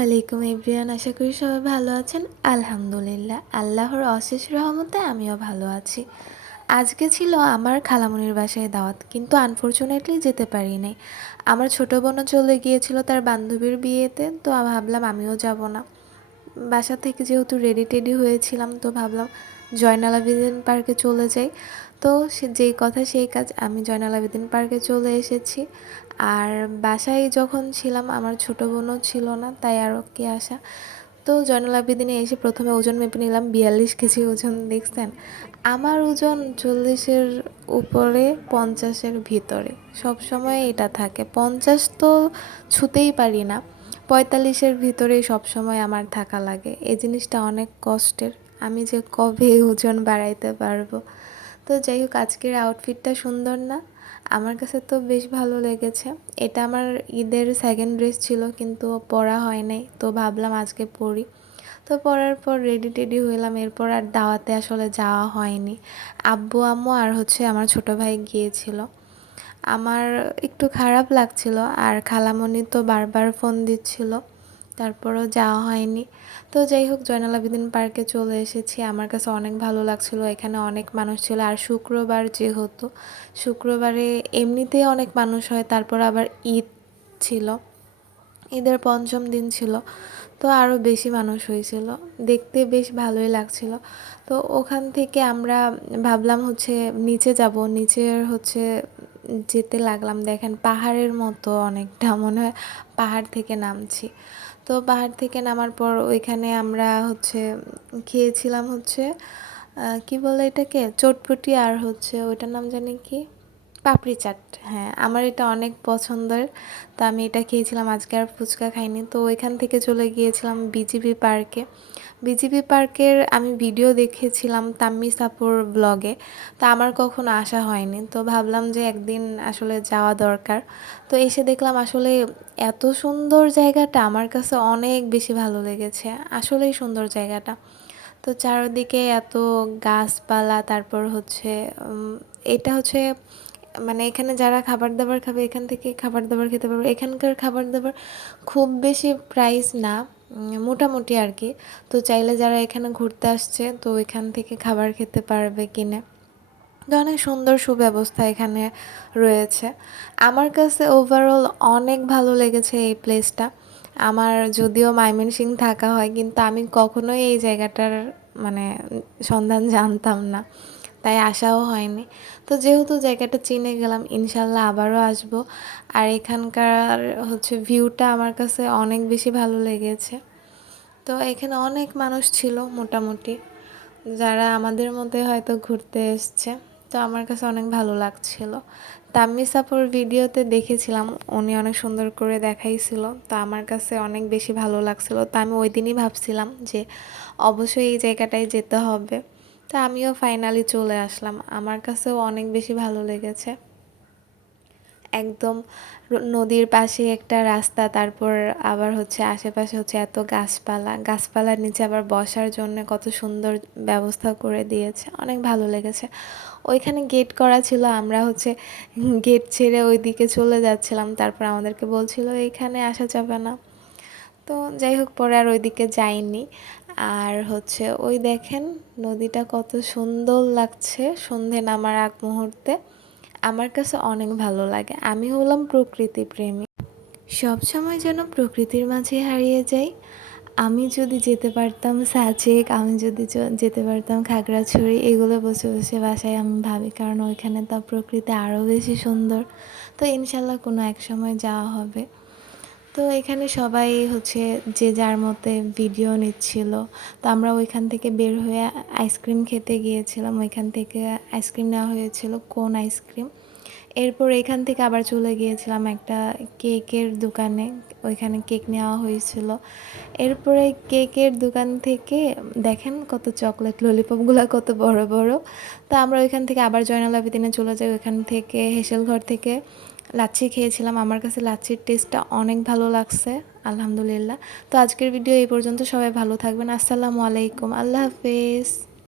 আশা করি সবাই ভালো আছেন। আলহামদুলিল্লাহ, আল্লাহর অশেষ রহমতে আমিও ভালো আছি। আজকে ছিল আমার খালামুনির বাসায় দাওয়াত, কিন্তু আনফর্চুনেটলি যেতে পারি নাই। আমার ছোটো বোনও চলে গিয়েছিল তার বান্ধবীর বিয়েতে, তো ভাবলাম আমিও যাব না। বাসা থেকে যেহেতু রেডি টেডি হয়েছিলাম, তো ভাবলাম জয়নাল আবেদিন পার্কে চলে যাই। তো সে যেই কথা সেই কাজ আমি জয়নাল আবেদিন পার্কে চলে এসেছি। আর বাসায় যখন ছিলাম আমার ছোটো বোনও ছিল না, তাই আরও কে আসা তো জয়নাল আবেদিনে এসে প্রথমে ওজন মেপে নিলাম, বিয়াল্লিশ কেজি ওজন, দেখছেন? আমার ওজন চল্লিশের উপরে পঞ্চাশের ভিতরে। সব সময় এটা থাকে। পঞ্চাশ তো ছুতেই পারি না। পঁয়তাল্লিশের ভিতরেই সবসময় আমার থাকা লাগে। এই জিনিসটা অনেক কষ্টের। আমি যে কবে ওজন বাড়াইতে পারব? তো যাই হোক, আজকের আউটফিটটা সুন্দর না। আমার কাছে তো বেশ ভালো লেগেছে। এটা আমার ঈদের সেকেন্ড ড্রেস ছিল, কিন্তু পরা হয় নাই। তো ভাবলাম আজকে পরি। তো পরার পর রেডি টেডি হইলাম। এরপর আর দাওয়াতে আসলে যাওয়া হয়নি। আব্বু, আম্মু আর হচ্ছে আমার ছোট ভাই গিয়েছিল। আমার একটু খারাপ লাগছিল, আর খালামণি তো বারবার ফোন দিচ্ছিল। তারপরও যাওয়া হয়নি। তো যাই হোক, জয়নাল আবেদিন পার্কে চলে এসেছি। আমার কাছে অনেক ভালো লাগছিল। এখানে অনেক মানুষ ছিল। আর শুক্রবার যেহেতু, শুক্রবারে এমনিতেই অনেক মানুষ হয়। তারপর আবার ঈদ ছিল। ঈদের পঞ্চম দিন ছিল। তো আরও বেশি মানুষ হয়েছিল। দেখতে বেশ ভালোই লাগছিল। তো ওখান থেকে আমরা ভাবলাম হচ্ছে নিচে যাব। নিচের হচ্ছে যেতে লাগলাম। দেখেন পাহাড়ের মতো অনেকটা মনে হয়। পাহাড় থেকে নামছি। তো পাহাড় থেকে নামার পর ওইখানে আমরা হচ্ছে খেয়েছিলাম হচ্ছে কি বলে এটাকে? চটপটি আর হচ্ছে, ওইটার নাম জানি কি? পাপড়ি চাট হ্যাঁ আমার এটা অনেক পছন্দের। তো আমি এটা খেয়েছিলাম, আজকে আর ফুচকা খাইনি। তো ওইখান থেকে চলে গিয়েছিলাম বিজিবি পার্কে। বিজিবি পার্কের আমি ভিডিও দেখেছিলাম তাম্মি সাপুর ব্লগে তা আমার কখনো আসা হয়নি। তো ভাবলাম যে একদিন আসলে যাওয়া দরকার। তো এসে দেখলাম আসলে এত সুন্দর জায়গাটা আমার কাছে অনেক বেশি ভালো লেগেছে। আসলেই সুন্দর জায়গাটা। তো চারদিকে এত গাছপালা, তারপর হচ্ছে এটা হচ্ছে মানে এখানে যারা খাবার দাবার খাবে, এখান থেকে খাবার দাবার খেতে পারবে। এখানকার খাবার দাবার খুব বেশি প্রাইস না মোটামুটি আর কি। তো চাইলে যারা এখানে ঘুরতে আসছে, তো এখান থেকে খাবার খেতে পারবে কিনে। তো অনেক সুন্দর সুব্যবস্থা এখানে রয়েছে। আমার কাছে ওভারঅল অনেক ভালো লেগেছে এই প্লেসটা আমার যদিও সিং থাকা হয়, কিন্তু আমি কখনোই এই জায়গাটার মানে সন্ধান জানতাম না। তাই আসাও হয়নি। তো যেহেতু জায়গাটা চিনে গেলাম, ইনশাল্লাহ আবারও আসব। আর এখানকার হচ্ছে ভিউটা আমার কাছে অনেক বেশি ভালো লেগেছে। তো এখানে অনেক মানুষ ছিল মোটামুটি, যারা আমাদের মধ্যে হয়তো ঘুরতে এসছে। তো আমার কাছে অনেক ভালো লাগছিল। তাম্মি সাপোর ভিডিওতে দেখেছিলাম, উনি অনেক সুন্দর করে দেখাইছিল। তো আমার কাছে অনেক বেশি ভালো লাগছিল। তো আমি ওই দিনই ভাবছিলাম যে অবশ্যই এই জায়গাটায় যেতে হবে। তো আমিও ফাইনালি চলে আসলাম। আমার কাছেও অনেক বেশি ভালো লেগেছে। একদম নদীর পাশে একটা রাস্তা, তারপর আবার হচ্ছে আশেপাশে হচ্ছে এত গাছপালা। গাছপালার নিচে আবার বসার জন্য কত সুন্দর ব্যবস্থা করে দিয়েছে। অনেক ভালো লেগেছে। ওইখানে গেট করা ছিল, আমরা হচ্ছে গেট ছেড়ে ওই দিকে চলে যাচ্ছিলাম। তারপর আমাদেরকে বলছিল, এইখানে আসা যাবে না। তো যাই হোক, পরে আর ওইদিকে যাইনি। আর হচ্ছে ওই দেখেন নদীটা কত সুন্দর লাগছে সন্ধে নামার আগ মুহূর্তে। আমার কাছে অনেক ভালো লাগে। আমি হলাম প্রকৃতি প্রেমী। সবসময় যেন প্রকৃতির মাঝে হারিয়ে যাই। আমি যদি যেতে পারতাম সাজেক, আমি যদি যেতে পারতাম খাগড়াছড়ি, এগুলো বসে বসে বাসায় আমি ভাবি, কারণ ওইখানে তো প্রকৃতি আরও বেশি সুন্দর। তো ইনশাল্লাহ কোনো এক সময় যাওয়া হবে। তো এখানে সবাই হচ্ছে যে যার মতে ভিডিও নিচ্ছিল। তো আমরা ওইখান থেকে বের হয়ে আইসক্রিম খেতে গিয়েছিলাম। ওইখান থেকে আইসক্রিম নেওয়া হয়েছিল কোন আইসক্রিম এরপর এখান থেকে আবার চলে গিয়েছিলাম একটা কেকের দোকানে। ওইখানে কেক নেওয়া হয়েছিল। এরপরে কেকের দোকান থেকে, দেখেন কত চকলেট ললিপপগুলো কত বড় বড়। তো আমরা ওইখান থেকে আবার জয়নাল আবেদিনে চলে যাই। ওইখান থেকে হেসেল ঘর থেকে লাচ্ছি খেয়েছিলাম। আমার কাছে লাচ্ছির টেস্টটা অনেক ভালো লাগছে, আলহামদুলিল্লাহ। তো আজকের ভিডিও এই পর্যন্ত সবাই ভালো থাকবেন। আসসালামু আলাইকুম। আল্লাহ হাফেজ।